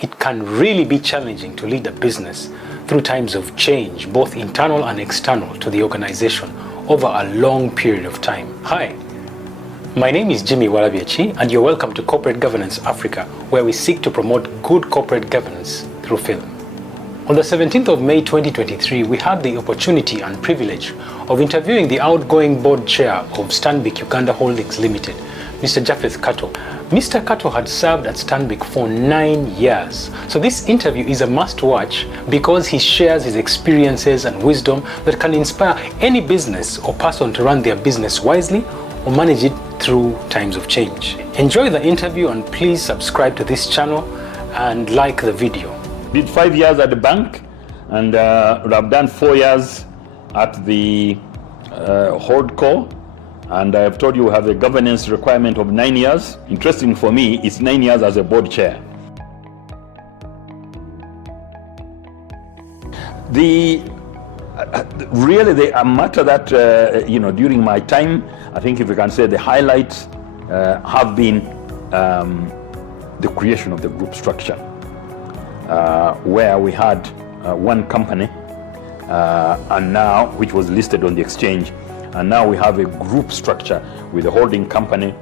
it can really be challenging to lead a business through times of change, both internal and external to the organization over a long period of time. Hi, my name is Jimmy Walabiachi, and you're welcome to Corporate Governance Africa, where we seek to promote good corporate governance through film. On the 17th of May 2023, we had the opportunity and privilege of interviewing the outgoing board chair of Stanbic Uganda Holdings Limited, Mr. Japheth Katto. Mr. Katto had served at Stanbic for 9 years. So this interview is a must-watch because he shares his experiences and wisdom that can inspire any business or person to run their business wisely or manage it through times of change. Enjoy the interview and please subscribe to this channel and like the video. Did 5 years at the bank, and I've done 4 years at the Holdco, and I've told you we have a governance requirement of 9 years. Interesting for me, it's 9 years as a board chair. Really the matter that during my time, I think if you can say the highlights have been the creation of the group structure, where we had one company, and now which was listed on the exchange, and now we have a group structure with a holding company,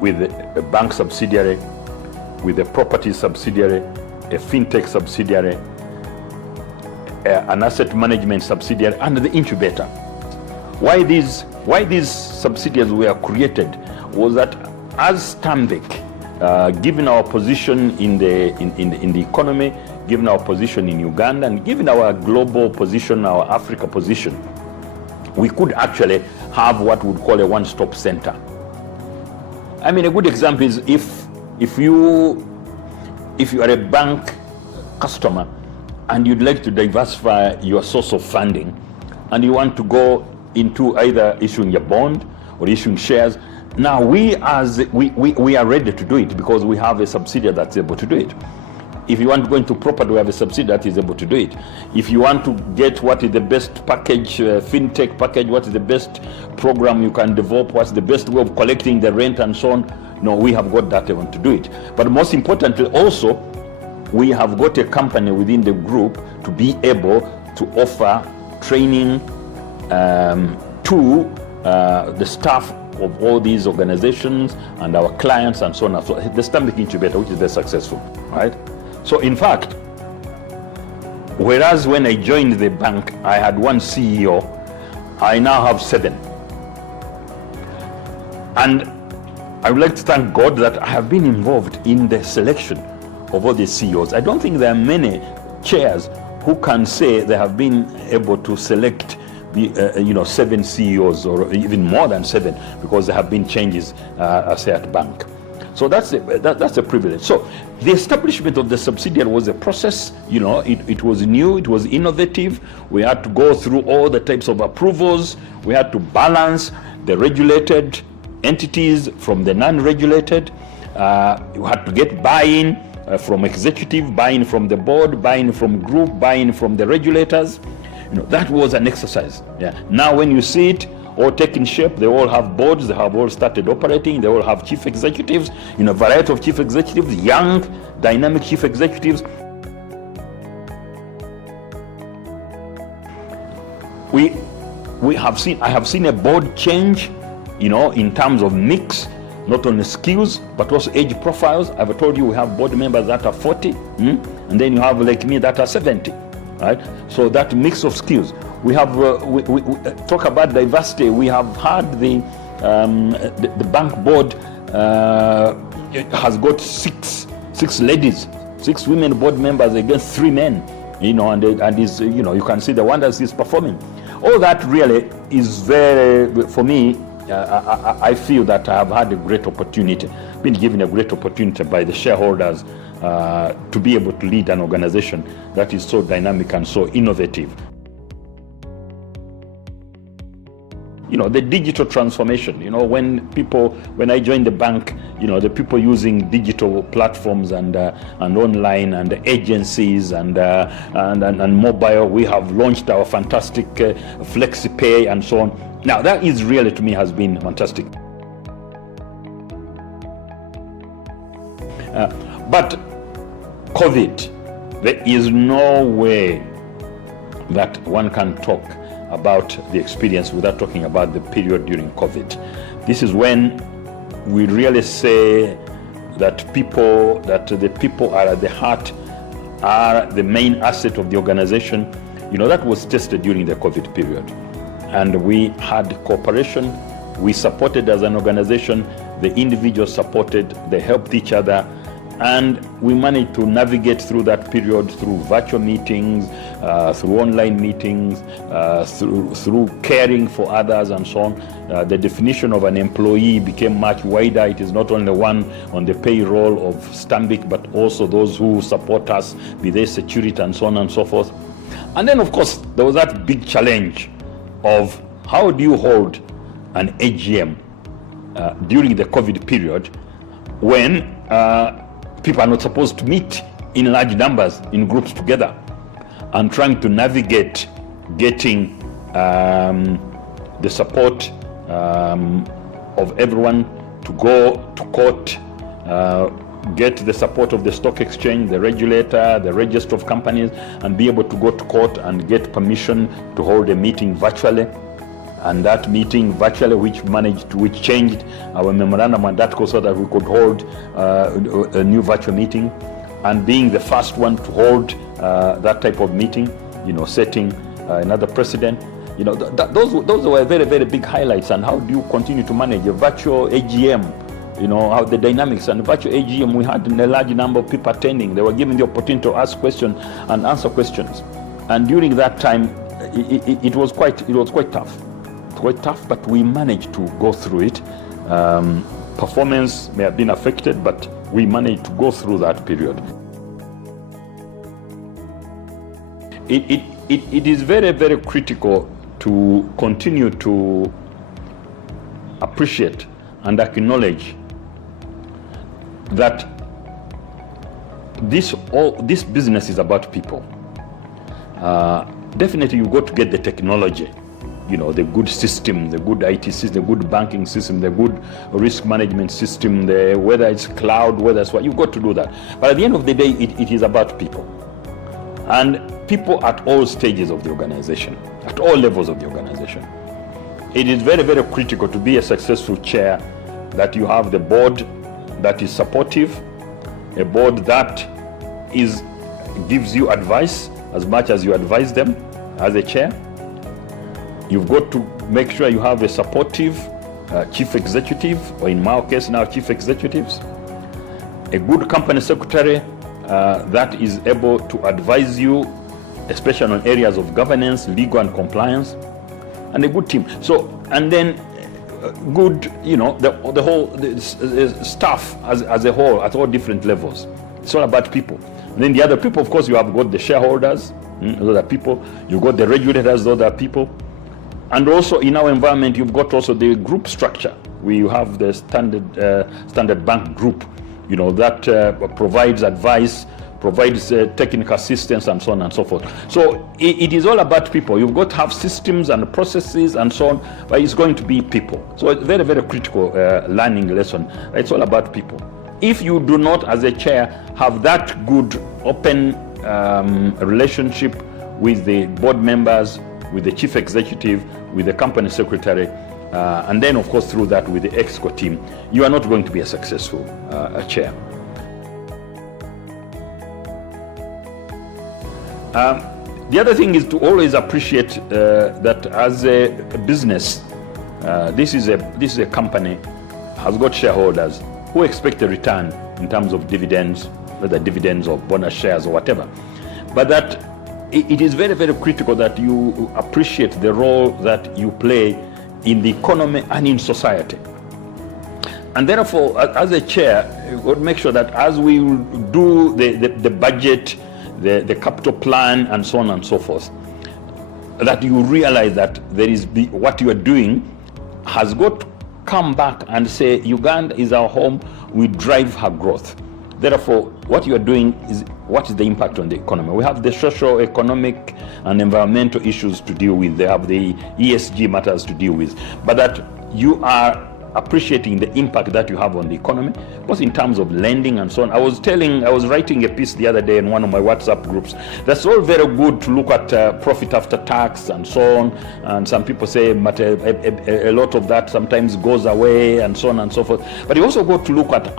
with a bank subsidiary, with a property subsidiary, a fintech subsidiary, an asset management subsidiary, and the incubator. Why these subsidiaries were created was that as Stanbic, given our position in the economy, given our position in Uganda, and given our global position, our Africa position, we could actually have what we would call a one-stop center. I mean, a good example is if you are a bank customer and you'd like to diversify your source of funding, and you want to go into either issuing a bond or issuing shares, now we are ready to do it because we have a subsidiary that's able to do it. If you want to go into property, we have a subsidiary that is able to do it. If you want to get what is the best package, fintech package, what is the best program you can develop, what's the best way of collecting the rent and so on, no, we have got that able to do it. But most importantly also, we have got a company within the group to be able to offer training to the staff of all these organizations and our clients and so on and so on. The Stanbic Incubator, which is very successful, right? So in fact, whereas when I joined the bank, I had one CEO, I now have 7. And I would like to thank God that I have been involved in the selection of all the CEOs. I don't think there are many chairs who can say they have been able to select the 7 CEOs or even more than 7, because there have been changes, say at bank. So that's a privilege. So the establishment of the subsidiary was a process. It was new, it was innovative. We had to go through all the types of approvals. We had to balance the regulated entities from the non-regulated. You had to get buy-in from executive, buy-in from the board, buy-in from group, buy-in from the regulators. That was an exercise. Yeah. Now when you see it all taking shape, they all have boards, they have all started operating, they all have chief executives, a variety of chief executives, young, dynamic chief executives. I have seen a board change, in terms of mix, not only skills, but also age profiles. I've told you we have board members that are 40, and then you have like me that are 70. Right, so that mix of skills. We have we talk about diversity. We have had the bank board has got six ladies, 6 women board members against 3 men. And is you can see the wonders he's performing. All that really is very, for me. I feel that I have had a great opportunity, been given a great opportunity by the shareholders to be able to lead an organization that is so dynamic and so innovative. The digital transformation, when I joined the bank, the people using digital platforms and online and agencies and mobile, we have launched our fantastic FlexiPay and so on. Now that is really, to me, has been fantastic. But COVID, there is no way that one can talk about the experience without talking about the period during COVID. This is when we really say that the people are at the heart, are the main asset of the organization. That was tested during the COVID period. And we had cooperation. We supported as an organization. The individuals supported. They helped each other. And we managed to navigate through that period through virtual meetings, through online meetings, through caring for others and so on. The definition of an employee became much wider. It is not only one on the payroll of Stanbic, but also those who support us, be they security and so on and so forth. And then, of course, there was that big challenge of how do you hold an AGM during the COVID period when people are not supposed to meet in large numbers, in groups together, and trying to navigate getting the support of everyone to go to court, get the support of the stock exchange, the regulator, the register of companies, and be able to go to court and get permission to hold a meeting virtually. And that meeting virtually, which changed our memorandum and that so that we could hold a new virtual meeting, and being the first one to hold that type of meeting, setting another precedent. Those were very, very big highlights. And how do you continue to manage a virtual AGM? How the dynamics and virtual AGM, we had a large number of people attending. They were given the opportunity to ask questions and answer questions. And during that time, it was quite tough. Quite tough, but we managed to go through it. Performance may have been affected, but we managed to go through that period. It is very, very critical to continue to appreciate and acknowledge that this business is about people. Definitely, you've got to get the technology. The good system, the good IT system, the good banking system, the good risk management system, whether it's cloud, whether it's what, you've got to do that. But at the end of the day, it is about people. And people at all stages of the organization, at all levels of the organization. It is very, very critical to be a successful chair that you have the board that is supportive, a board that gives you advice as much as you advise them as a chair. You've got to make sure you have a supportive chief executive, or in my case now, chief executives, a good company secretary that is able to advise you, especially on areas of governance, legal and compliance, and a good team. So, and then good, the whole staff as a whole at all different levels. It's all about people. And then the other people, of course, you have got the shareholders, those are people. You've got the regulators, those are people. And also in our environment, you've got also the group structure. We have the Standard Bank group, that provides advice, provides technical assistance, and so on and so forth. So it is all about people. You've got to have systems and processes and so on, but it's going to be people. So it's very, very critical learning lesson. It's all about people. If you do not, as a chair, have that good open relationship with the board members, with the chief executive, with the company secretary, and then of course through that with the exco team, you are not going to be a successful chair. The other thing is to always appreciate that as a business, this is a company has got shareholders who expect a return in terms of dividends, whether dividends or bonus shares or whatever, but that it is very, very critical that you appreciate the role that you play in the economy and in society. And therefore, as a chair, you would make sure that as we do the budget, the capital plan, and so on and so forth, that you realize that what you are doing has got to come back and say, Uganda is our home, we drive her growth. Therefore, what you are doing is, what is the impact on the economy? We have the social, economic, and environmental issues to deal with. They have the ESG matters to deal with. But that you are appreciating the impact that you have on the economy, both in terms of lending and so on. I was writing a piece the other day in one of my WhatsApp groups. That's all very good to look at profit after tax and so on. And some people say, but a lot of that sometimes goes away and so on and so forth. But you also got to look at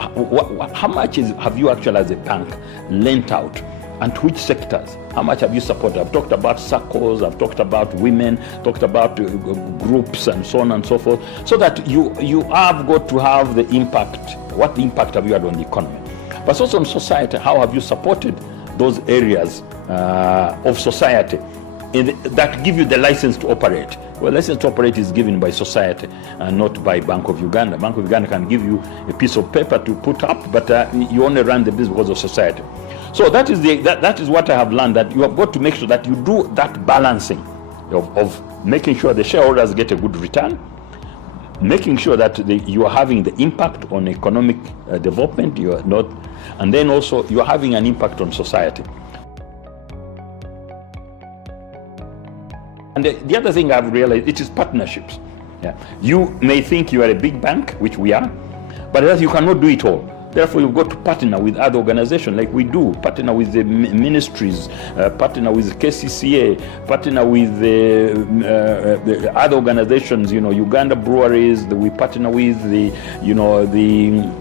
how much have you actually as a bank lent out, and which sectors, how much have you supported? I've talked about circles, I've talked about women, talked about groups and so on and so forth, so that you have got to have the impact. What impact have you had on the economy? But also on society, how have you supported those areas of society that give you the license to operate? Well, license to operate is given by society and not by Bank of Uganda. Bank of Uganda can give you a piece of paper to put up, but you only run the business because of society. So that is what I have learned, that you have got to make sure that you do that balancing of making sure the shareholders get a good return, making sure that you are having the impact on economic development, you are not, and then also you are having an impact on society. And the other thing I've realized, it is partnerships. Yeah. You may think you are a big bank, which we are, but you cannot do it all. Therefore, you've got to partner with other organizations like we do, partner with the ministries, partner with KCCA, partner with the other organizations, Uganda breweries, we partner with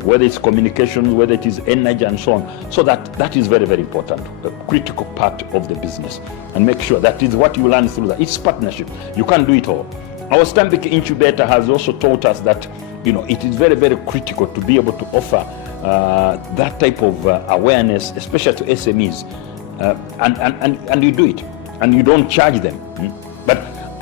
whether it's communications, whether it is energy and so on. So that is very, very important, a critical part of the business. And make sure that is what you learn through that. It's partnership. You can't do it all. Our Stanbic incubator has also taught us that, it is very, very critical to be able to offer that type of awareness, especially to SMEs, and you do it, and you don't charge them,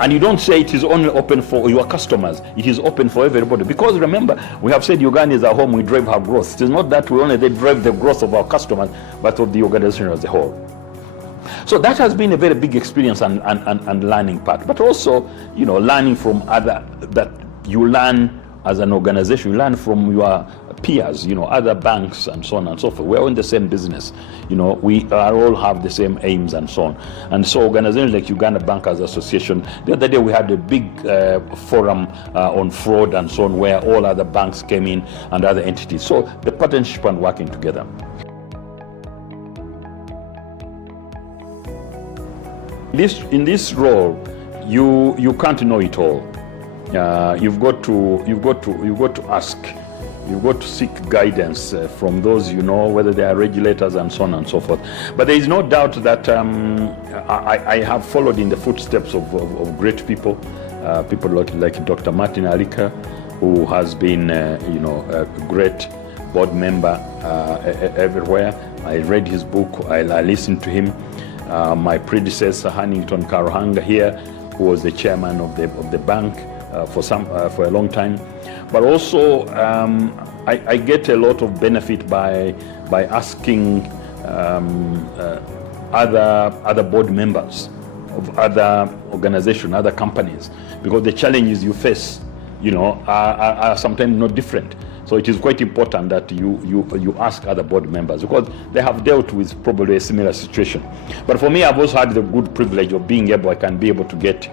and you don't say it is only open for your customers. It is open for everybody, because remember, we have said Uganda is our home, we drive our growth. It is not that we only drive the growth of our customers, but of the organization as a whole. So that has been a very big experience and learning part, but also learning from other, that you learn as an organization, you learn from your peers, other banks and so on and so forth. We're all in the same business, we all have the same aims and so on. And so organizations like Uganda Bankers Association, the other day we had a big forum on fraud and so on, where all other banks came in and other entities. So the partnership and working together. In this role, you can't know it all. You've got to ask. You've got to seek guidance from those whether they are regulators and so on and so forth. But there is no doubt that I have followed in the footsteps of great people, people like Dr. Martin Alika, who has been a great board member everywhere. I read his book. I listened to him. My predecessor, Hannington Karuhanga here, who was the chairman of the bank for a long time. But also, I get a lot of benefit by asking other board members of other organizations, other companies, because the challenges you face, are sometimes not different. So it is quite important that you ask other board members, because they have dealt with probably a similar situation. But for me, I've also had the good privilege of I can be able to get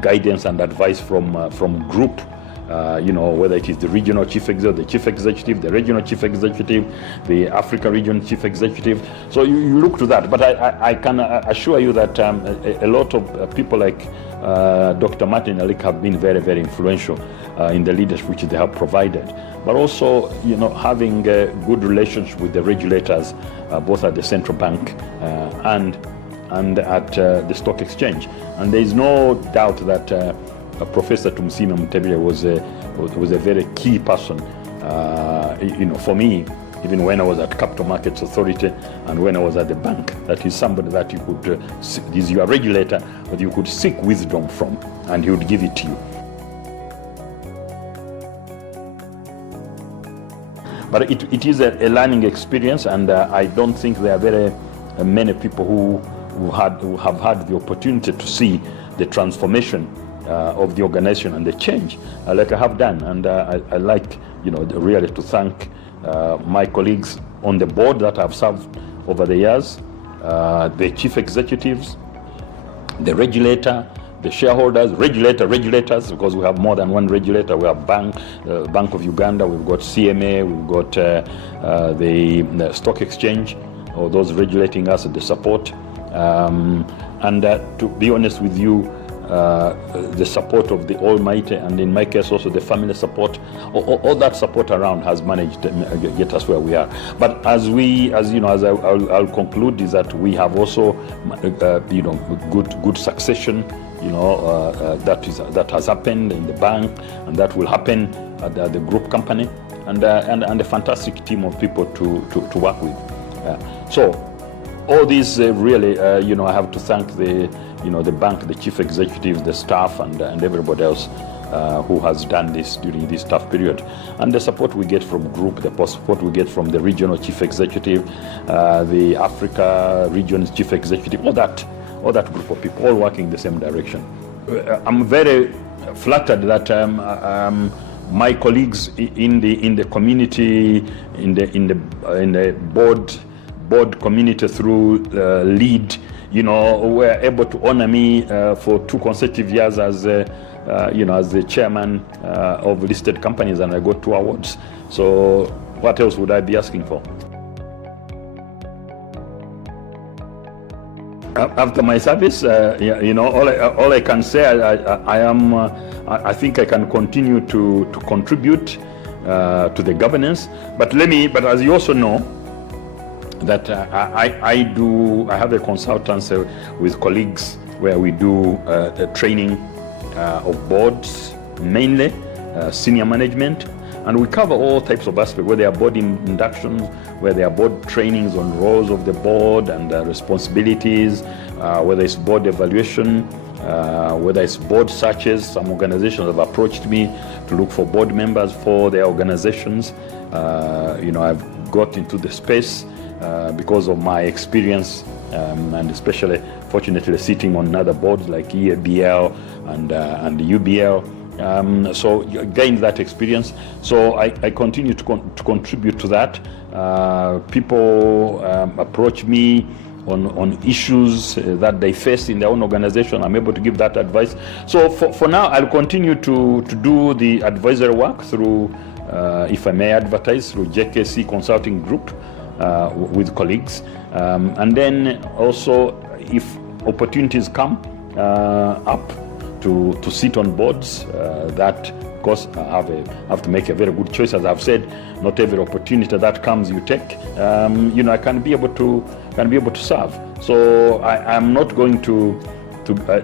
guidance and advice from group, whether it is the regional chief executive, the regional chief executive, the Africa region chief executive. So you look to that. But I can assure you that a lot of people like Dr. Martin Alik have been very, very influential in the leadership which they have provided. But also, having a good relationship with the regulators, both at the central bank and at the stock exchange. And there is no doubt that Professor Tumsime Mutebile was a very key person, for me, even when I was at Capital Markets Authority and when I was at the bank. That is somebody that you could, is your regulator, but you could seek wisdom from, and he would give it to you. But it is a learning experience, and I don't think there are very many people who have had the opportunity to see the transformation of the organization and the change like I have done. And I like, really to thank my colleagues on the board that I've served over the years, the chief executives, the regulator, the shareholders, regulators, because we have more than one regulator. We have Bank of Uganda, we've got CMA, we've got the stock exchange, or those regulating us, the support. And to be honest with you, the support of the Almighty, and in my case also the family support, all that support around has managed to get us where we are. But as I'll conclude, is that we have also, good succession, that has happened in the bank, and that will happen at the group company, and a fantastic team of people to work with. So all these really, I have to thank the bank, the chief executives, the staff, and everybody else who has done this during this tough period. And the support we get from group, the support we get from the regional chief executive, the Africa region's chief executive, all that group of people, all working in the same direction. I'm very flattered that my colleagues in the community, in the board community through lead, were able to honor me for 2 consecutive years as the chairman of listed companies, and I got 2 awards. So what else would I be asking for? After my service, all I can say, I think I can continue to contribute to the governance. But as you also know, that I have a consultancy with colleagues where we do training of boards, mainly senior management, and we cover all types of aspects, where there are board inductions, where there are board trainings on roles of the board and responsibilities, whether it's board evaluation, whether it's board searches. Some organizations have approached me to look for board members for their organizations. I've got into the space because of my experience, and especially fortunately sitting on other boards like EABL and UBL. So gained that experience. So I continue to contribute to that. People approach me on issues that they face in their own organization. I'm able to give that advice. So for now, I'll continue to do the advisory work through, if I may advertise, through JKC Consulting Group with colleagues. And then also, if opportunities come up to sit on boards, that of course I have to make a very good choice. As I've said, not every opportunity that comes you take. I can be able to serve. So I'm not going to.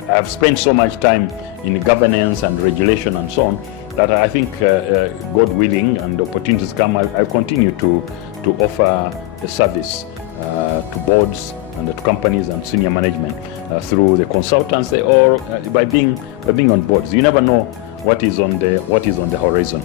I've spent so much time in governance and regulation and so on that I think, God willing, and opportunities come, I continue to offer a service to boards and to companies and senior management through the consultancy, or by being on boards. You never know what is on the horizon.